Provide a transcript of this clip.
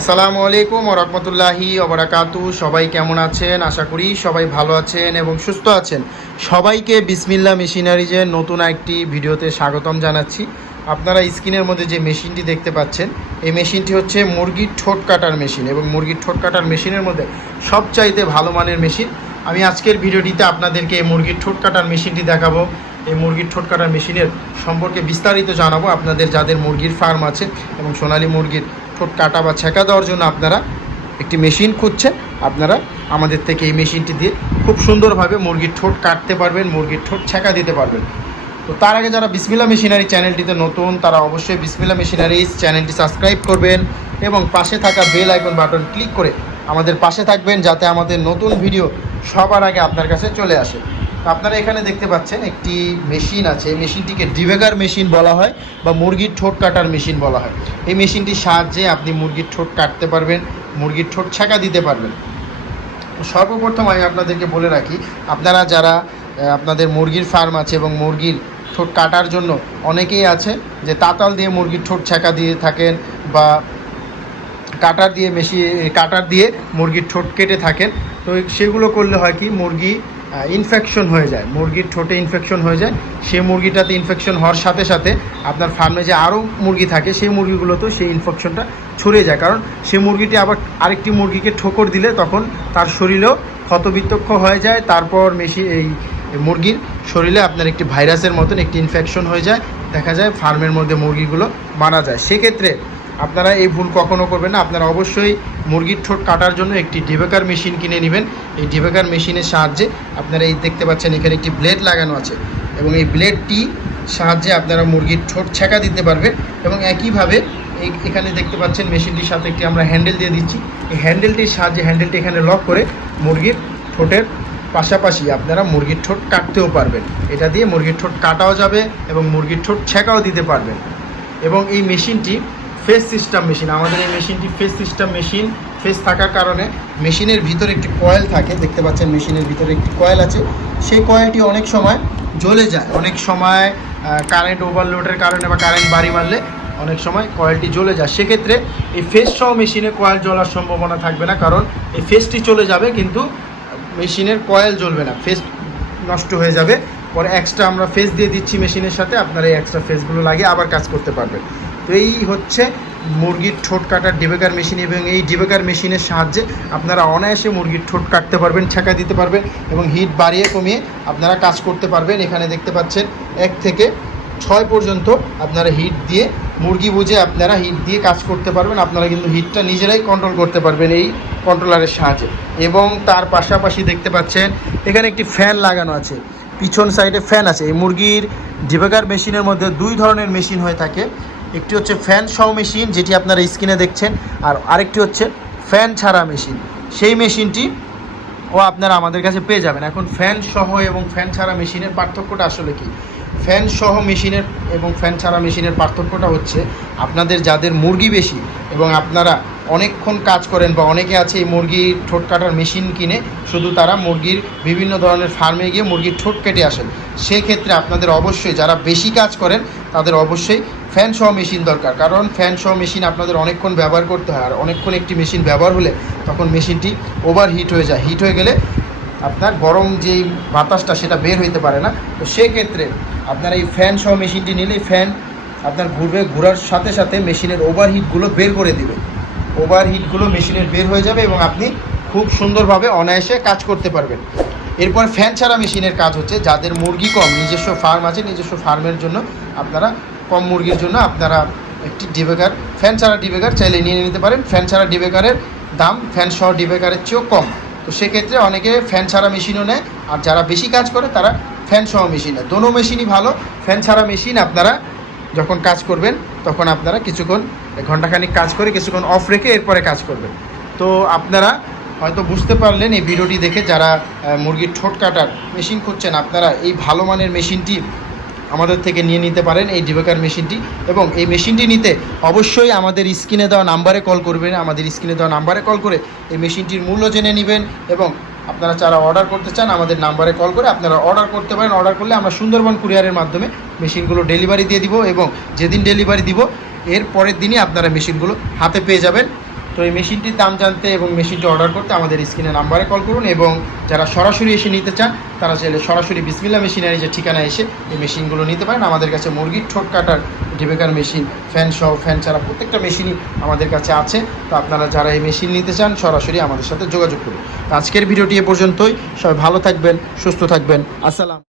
আসসালামু আলাইকুম রহমতুল্লাহি অবরাকাতু সবাই কেমন আছেন? আশা করি সবাই ভালো আছেন এবং সুস্থ আছেন। সবাইকে বিসমিল্লা মেশিনারিজের নতুন একটি ভিডিওতে স্বাগতম জানাচ্ছি। আপনারা স্ক্রিনের মধ্যে যে মেশিনটি দেখতে পাচ্ছেন, এই মেশিনটি হচ্ছে মুরগির ঠোঁট কাটার মেশিন এবং মুরগির ঠোঁট কাটার মেশিনের মধ্যে সবচাইতে ভালো মানের মেশিন। আমি আজকের ভিডিওটিতে আপনাদেরকে এই মুরগির ঠোঁট কাটার মেশিনটি দেখাবো। এই মুরগির ঠোঁট কাটার মেশিনের সম্পর্কে বিস্তারিত জানাব। আপনাদের যাদের মুরগির ফার্ম আছে এবং সোনালী মুরগির ঠোঁট কাটা বা ছেঁকা দেওয়ার জন্য আপনারা একটি মেশিন খুঁজছেন। আপনারা আমাদের থেকে এই মেশিনটি দিয়ে খুব সুন্দরভাবে মুরগির ঠোঁট কাটতে পারবেন, মুরগির ঠোঁট ছেঁকা দিতে পারবেন। তো তার আগে যারা বিসমিল্লা মেশিনারি চ্যানেলটিতে নতুন, তারা অবশ্যই বিসমিলা মেশিনারিজ চ্যানেলটি সাবস্ক্রাইব করবেন এবং পাশে থাকা বেল আইকন বাটন ক্লিক করে আমাদের পাশে থাকবেন, যাতে আমাদের নতুন ভিডিও সবার আগে আপনার কাছে চলে আসে। আপনারা এখানে দেখতে পাচ্ছেন একটি মেশিন আছে। এই মেশিনটিকে ডিভেগার মেশিন বলা হয় বা মুরগির ঠোঁট কাটার মেশিন বলা হয়। এই মেশিনটির সাহায্যে আপনি মুরগির ঠোঁট কাটতে পারবেন, মুরগির ঠোঁট ছাঁকা দিতে পারবেন। সর্বপ্রথম আমি আপনাদেরকে বলে রাখি, আপনারা যারা আপনাদের মুরগির ফার্ম আছে এবং মুরগির ঠোঁট কাটার জন্য অনেকেই আছে যে তাতাল দিয়ে মুরগির ঠোঁট ছাঁকা দিয়ে থাকেন বা কাটার দিয়ে মেশি কাটার দিয়ে মুরগির ঠোঁট কেটে থাকেন। তো সেগুলো করলে হয় কি, মুরগি ইনফেকশন হয়ে যায়। মুরগির ঠোঁটে ইনফেকশন হয়ে যায়। সেই মুরগিটাতে ইনফেকশন হওয়ার সাথে সাথে আপনার ফার্মে যে আরও মুরগি থাকে, সেই মুরগিগুলোতেও সেই ইনফেকশনটা ছড়িয়ে যায়। কারণ সেই মুরগিটি আবার আরেকটি মুরগিকে ঠোকর দিলে তখন তার শরীরেও ক্ষতবিতক্ষ হয়ে যায়। তারপর মেশি এই মুরগির শরীরে আপনার একটি ভাইরাসের মতন একটি ইনফেকশন হয়ে যায়। দেখা যায় ফার্মের মধ্যে মুরগিগুলো মারা যায়। সেক্ষেত্রে আপনারা এই ভুল কখনো করবেন না। আপনারা অবশ্যই মুরগির ঠোঁট কাটার জন্য একটি ডিবেকার মেশিন কিনে নেবেন। এই ডিবেকার মেশিনের সাহায্যে আপনারা এই দেখতে পাচ্ছেন এখানে একটি ব্লেড লাগানো আছে এবং এই ব্লেডটি সাহায্যে আপনারা মুরগির ঠোঁট ছেঁকা দিতে পারবেন এবং একইভাবে এখানে দেখতে পাচ্ছেন মেশিনটির সাথে একটি আমরা হ্যান্ডেল দিয়ে দিচ্ছি। এই হ্যান্ডেলটির সাহায্যে হ্যান্ডেলটি এখানে লক করে মুরগির ঠোঁটের পাশাপাশি আপনারা মুরগির ঠোঁট কাটতেও পারবেন। এটা দিয়ে মুরগির ঠোঁট কাটাও যাবে এবং মুরগির ঠোঁট ছেঁকাও দিতে পারবেন। এবং এই মেশিনটি ফেস সিস্টেম মেশিন আমাদের এই মেশিনটি ফেস সিস্টেম মেশিন ফেস থাকার কারণে মেশিনের ভিতরে একটি কয়েল থাকে। দেখতে পাচ্ছেন মেশিনের ভিতরে একটি কয়েল আছে। সেই কয়েলটি অনেক সময় জ্বলে যায়। অনেক সময় কারেন্ট ওভারলোডের কারণে বা কারেন্ট বাড়ি মারলে অনেক সময় কয়েলটি জ্বলে যায়। সেক্ষেত্রে এই ফেস সহ মেশিনে কয়েল জ্বলার সম্ভাবনা থাকবে না। কারণ এই ফেসটি চলে যাবে, কিন্তু মেশিনের কয়েল জ্বলবে না। ফেস নষ্ট হয়ে যাবে। পরে এক্সট্রা আমরা ফেস দিয়ে দিচ্ছি মেশিনের সাথে। আপনারা এই এক্সট্রা ফেসগুলো লাগিয়ে আবার কাজ করতে পারবেন। তো এই হচ্ছে মুরগির ঠোঁট কাটার ডিবেকার মেশিন এবং এই ডিবেকার মেশিনের সাহায্যে আপনারা অনায়াসে মুরগির ঠোঁট কাটতে পারবেন ছেঁকা দিতে পারবেন এবং হিট বাড়িয়ে কমিয়ে আপনারা কাজ করতে পারবেন। এখানে দেখতে পাচ্ছেন, এক থেকে ছয় পর্যন্ত আপনারা হিট দিয়ে মুরগি বুঝে আপনারা হিট দিয়ে কাজ করতে পারবেন। আপনারা কিন্তু হিটটা নিজেরাই কন্ট্রোল করতে পারবেন এই কন্ট্রোলারের সাহায্যে। এবং তার পাশাপাশি দেখতে পাচ্ছেন, এখানে একটি ফ্যান লাগানো আছে। পিছন সাইডে ফ্যান আছে। এই মুরগির ডিবেকার মেশিনের মধ্যে দুই ধরনের মেশিন হয়ে থাকে। একটি হচ্ছে ফ্যান সহ মেশিন যেটি আপনারা স্ক্রিনে দেখছেন, আর আরেকটি হচ্ছে ফ্যান ছাড়া মেশিন সেই মেশিনটি ও আপনারা আমাদের কাছে পেয়ে যাবেন। এখন ফ্যান সহ এবং ফ্যান ছাড়া মেশিনের পার্থক্যটা আসলে কি? ফ্যান সহ মেশিনের এবং ফ্যান ছাড়া মেশিনের পার্থক্যটা হচ্ছে আপনাদের যাদের মুরগি বেশি এবং আপনারা অনেকক্ষণ কাজ করেন বা অনেকে আছে এই মুরগির ঠোঁট কাটার মেশিন কিনে, শুধু তারা মুরগির বিভিন্ন ধরনের ফার্মে গিয়ে মুরগির ঠোঁট কেটে আসেন। সেক্ষেত্রে আপনাদের অবশ্যই, যারা বেশি কাজ করেন, তাদের অবশ্যই ফ্যান সহ মেশিন দরকার। কারণ ফ্যান সহ মেশিন আপনাদের অনেকক্ষণ ব্যবহার করতে হয়, আর অনেকক্ষণ একটি মেশিন ব্যবহার হলে তখন মেশিনটি ওভার হিট হয়ে যায়। হিট হয়ে গেলে আপনার গরম যেই বাতাসটা, সেটা বের হইতে পারে না। তো সেক্ষেত্রে আপনার এই ফ্যান সহ মেশিনটি নিলে ফ্যান আপনার ঘুরবে, ঘোরার সাথে সাথে মেশিনের ওভারহিটগুলো বের করে দিবে। ওভারহিটগুলো মেশিনের বের হয়ে যাবে এবং আপনি খুব সুন্দরভাবে অনায়াসে কাজ করতে পারবেন। এরপর ফ্যান ছাড়া মেশিনের কাজ হচ্ছে যাদের মুরগি কম, নিজস্ব ফার্ম আছে, নিজস্ব ফার্মের জন্য আপনারা কম মুরগির জন্য আপনারা একটি ডিবেকার ফ্যান ছাড়া ডিবেকার চাইলে নিয়ে নিতে পারেন। ফ্যান ছাড়া ডিবেকারের দাম ফ্যান সহ ডিবেকারের চেয়েও কম। তো সেক্ষেত্রে অনেকে ফ্যান ছাড়া মেশিনও নেয়, আর যারা বেশি কাজ করে তারা ফ্যান সহ মেশিন নেয়। দোনো মেশিনই ভালো ফ্যান ছাড়া মেশিন আপনারা যখন কাজ করবেন, তখন আপনারা কিছুক্ষণ ঘন্টাখানিক কাজ করে কিছুক্ষণ অফ রেখে এরপরে কাজ করবেন তো আপনারা হয়তো বুঝতে পারলেন এই ভিডিওটি দেখে যারা মুরগির ঠোঁট কাটার মেশিন খুঁজছেন, আপনারা এই ভালো মানের মেশিনটি আমাদের থেকে নিয়ে নিতে পারেন, এই ডিবেকার মেশিনটি এবং এই মেশিনটি নিতে অবশ্যই আমাদের স্ক্রিনে দেওয়া নাম্বারে কল করবেন, আমাদের স্ক্রিনে দেওয়া নাম্বারে কল করে এই মেশিনটির মূল্য জেনে নেবেন এবং আপনারা যারা অর্ডার করতে চান, আমাদের নাম্বারে কল করে আপনারা অর্ডার করতে পারেন। অর্ডার করলে আমরা সুন্দরবন কুরিয়ারের মাধ্যমে মেশিনগুলো ডেলিভারি দিয়ে দিব এবং যেদিন ডেলিভারি দিব এর পরের দিনই আপনারা মেশিনগুলো হাতে পেয়ে যাবেন। তো এই মেশিনটির দাম জানতে এবং মেশিনটি অর্ডার করতে আমাদের স্ক্রিনে নাম্বারে কল করুন এবং যারা সরাসরি এসে নিতে চান, তারা চাইলে সরাসরি বিসমিল্লা মেশিনারি যে ঠিকানা এসে এই মেশিনগুলো নিতে পারেন। আমাদের কাছে মুরগির ঠোঁট কাটার ডিবেকার মেশিন ফ্যান সহ ফ্যান ছাড়া প্রত্যেকটা মেশিনই আমাদের কাছে আছে। তো আপনারা যারা এই মেশিন নিতে চান, সরাসরি আমাদের সাথে যোগাযোগ করুন। আজকের ভিডিওটি এ পর্যন্তই। সবাই ভালো থাকবেন, সুস্থ থাকবেন। আসসালাম।